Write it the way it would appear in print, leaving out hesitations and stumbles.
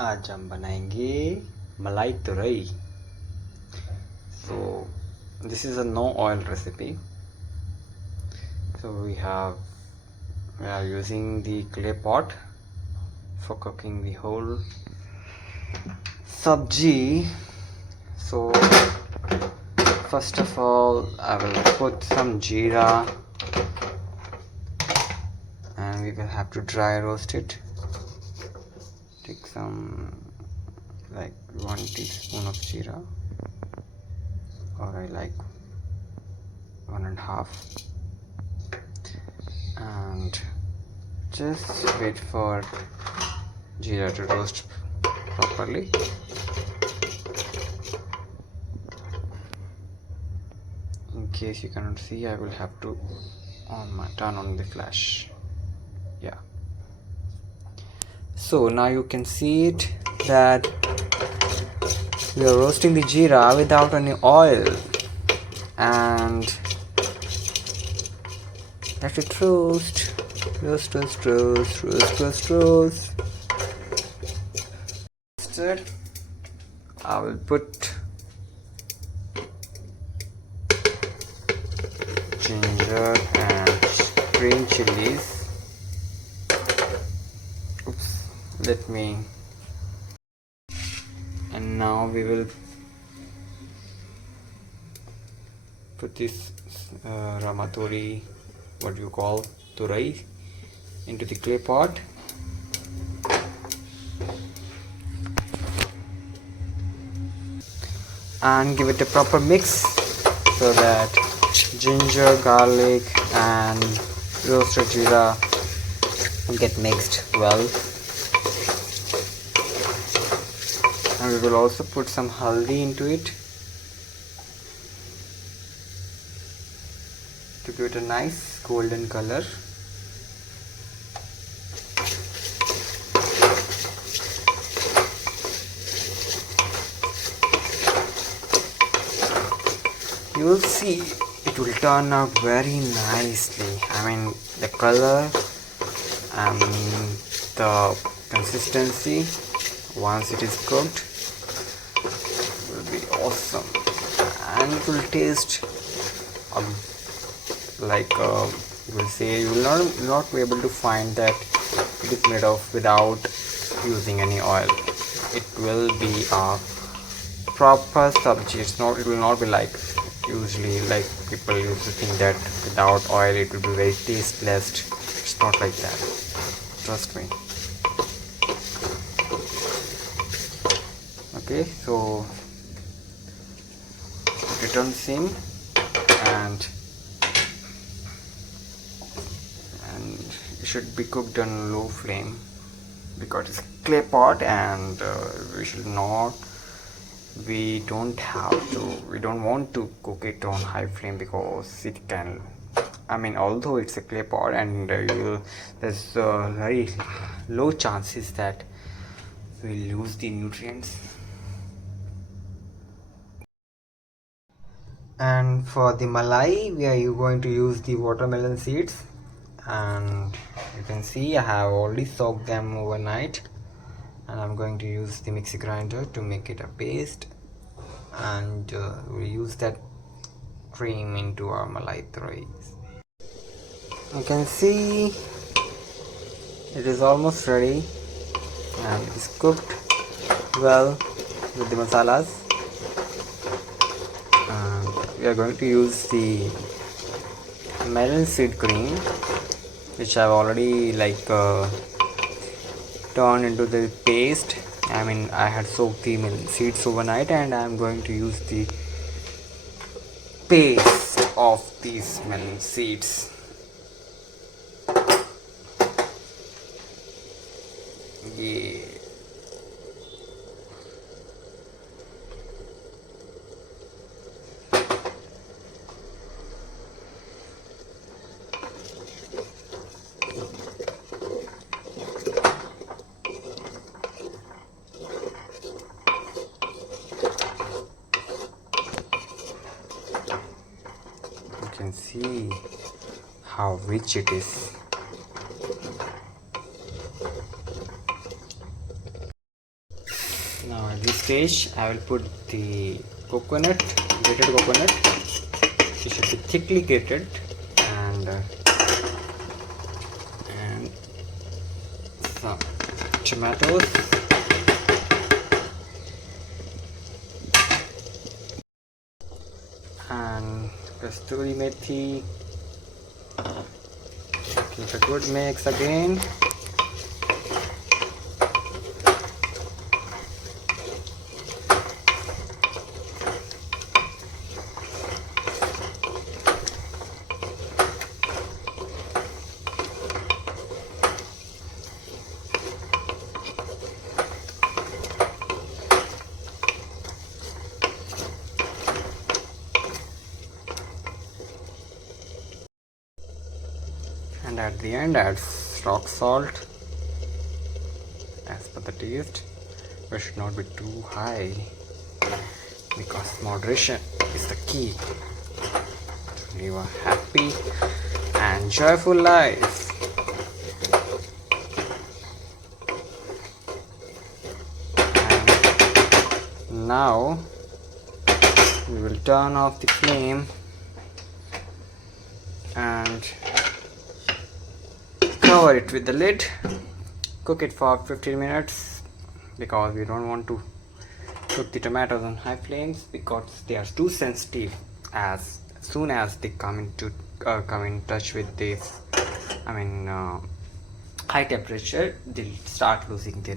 आज हम बनाएंगे मलाई तुरई. So this is a no oil recipe. So we are using the clay pot for cooking the whole sabji. So first of all I will put some jeera and we will have to dry roast it. Take some like 1 teaspoon of jeera, or I like 1.5, and just wait for jeera to roast properly. In case you cannot see, I will have to turn on the flash. Yeah, so now you can see it that we are roasting the jeera without any oil, and let it roast. I will put ginger and green chilies. Oops, let me. And now we will put this ramaturi, what you call turai, into the clay pot. And give it a proper mix so that ginger, garlic and roasted jeera get mixed well. And we will also put some haldi into it to give it a nice golden color. You will see it will turn out very nicely. I mean, the color and the consistency once it is cooked will be awesome, and it will taste like you will say you will not be able to find that it is made of without using any oil. It will be a proper sabji. It will not be like usually like people used to think that without oil it will be very tasteless. It's not like that, trust me. Okay, so it on sim and it should be cooked on low flame because it's clay pot, and we don't want to cook it on high flame because it can, I mean, although it's a clay pot and there's very low chances that we'll lose the nutrients. And for the malai we are going to use the watermelon seeds, and you can see I have already soaked them overnight, and I'm going to use the mixer grinder to make it a paste, and we'll use that cream into our malai throws. You can see it is almost ready and it is cooked well with the masalas, and we are going to use the melon seed cream which I've already turned into the paste. I mean, I had soaked the melon seeds overnight, and I'm going to use the paste of these melon seeds. Yeah. You can see how rich it is. Now at this stage I will put the coconut, grated coconut. It should be thickly grated, and some tomatoes, and kasturi methi. Give a good mix again. And at the end add rock salt as per the taste, but should not be too high because moderation is the key to live a happy and joyful life. And now we will turn off the flame and cover it with the lid. Cook it for 15 minutes because we don't want to cook the tomatoes on high flames because they are too sensitive. As soon as they come in touch with this high temperature, they'll start losing their